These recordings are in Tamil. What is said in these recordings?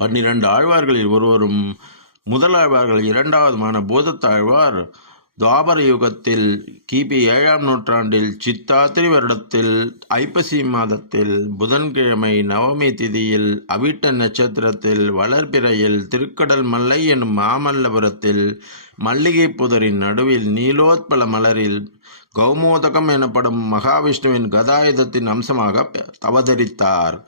பன்னிரண்டு ஆழ்வார்களில் ஒருவரும் முதலாழ்வார்கள் இரண்டாவதுமான பூதத்தாழ்வார் துவாபர யுகத்தில் கிபி ஏழாம் நூற்றாண்டில் சித்தாத்திரி வருடத்தில் ஐப்பசி மாதத்தில் புதன்கிழமை நவமி திதியில் அவிட்ட நட்சத்திரத்தில் வளர்பிறையில் திருக்கடல் மல்லை எனும் மாமல்லபுரத்தில் மல்லிகை புதரின் நடுவில் நீலோத்பல மலரில் கௌமோதகம் எனப்படும் மகாவிஷ்ணுவின் கதாயுதத்தின் அம்சமாக அவதரித்தார்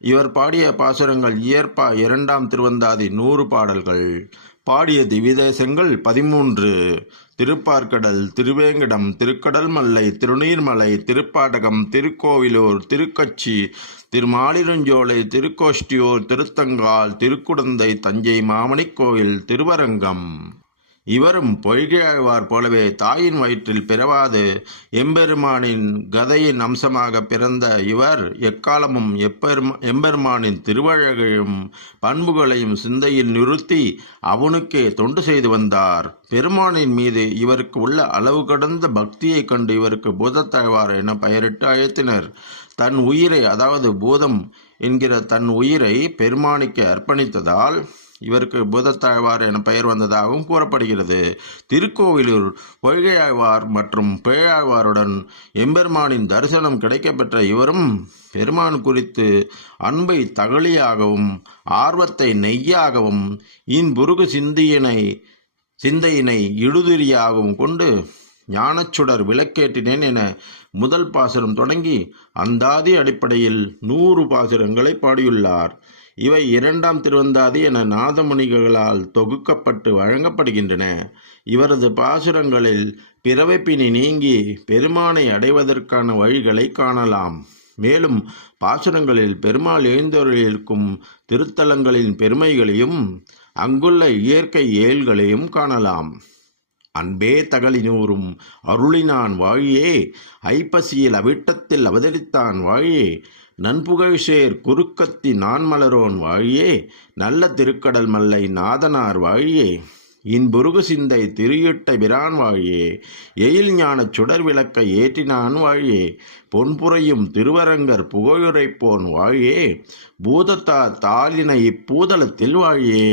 இவர் பாடிய பாசுரங்கள் இயற்பா இரண்டாம் திருவந்தாதி நூறு பாடல்கள். பாடிய திவிதேசங்கள் பதிமூன்று. திருப்பார்க்கடல் திருவேங்கடம் திருக்கடல் மல்லை திருநீர்மலை திருப்பாடகம் திருக்கோவிலூர் திருக்கச்சி திருமாலிருஞ்சோலை திருக்கோஷ்டியூர் திருத்தங்கால் திருக்குடந்தை தஞ்சை மாமணிக்கோவில் திருவரங்கம். இவரும் பொய்கையாழ்வார் போலவே தாயின் வயிற்றில் பிறவாது. எம்பெருமானின் கதையின் அம்சமாக பிறந்த இவர் எக்காலமும் எப்பெருமா எம்பெருமானின் திருவழகையும் பண்புகளையும் சிந்தையில் நிறுத்தி அவனுக்கே தொண்டு செய்து வந்தார். பெருமானின் மீது இவருக்கு உள்ள அளவு கடந்த பக்தியைக் கண்டு இவருக்கு பூதத்தாழ்வார் என பெயரிட்டு அழைத்தினர். தன் உயிரை அதாவது பூதம் என்கிற தன் உயிரை பெருமானிக்கு அர்ப்பணித்ததால் இவருக்கு பூதத்தாழ்வார் என பெயர் வந்ததாகவும் கூறப்படுகிறது. திருக்கோவிலூர் பொய்கையாழ்வார் மற்றும் பேயாழ்வாருடன் எம்பெருமானின் தரிசனம் கிடைக்கப்பெற்ற இவரும் பெருமான் குறித்து அன்பை தகழியாகவும் ஆர்வத்தை நெய்யாகவும் இன்புருகு சிந்தியினை சிந்தையினை இழுதிரியாகவும் கொண்டு ஞானச்சுடர் விளக்கேற்றினேன் என முதல் பாசுரம் தொடங்கி அந்தாதி அடிப்படையில் நூறு பாசுரங்களை பாடியுள்ளார். இவை இரண்டாம் திருவந்தாதி என நாதமுனிகளால் தொகுக்கப்பட்டு வழங்கப்படுகின்றன. இவரது பாசுரங்களில் பிறவைப்பினி நீங்கி பெருமானை அடைவதற்கான வழிகளை காணலாம். மேலும் பாசுரங்களில் பெருமாள் எழுந்தொருளிருக்கும் திருத்தலங்களின் பெருமைகளையும் அங்குள்ள இயற்கை ஏழ்களையும் காணலாம். அன்பே தகலினூரும் அருளினான் வாழியே ஐப்பசியில் அவிட்டத்தில் அவதரித்தான் வாழியே நன்புகழ்சேர் குறுக்கத்தி நான் மலரோன் வாழியே நல்ல திருக்கடல் மல்லை நாதனார் வாழியே இன்புருகு சிந்தை திருயிட்ட பிரான் வாழியே எயில் ஞானச் சுடர் விளக்க ஏற்றினான் வாழியே பொன்புறையும் திருவரங்கர் புகழுரைப்போன் வாழியே பூதத்தார் தாளினை இப்பூதளத்தில் வாழியே.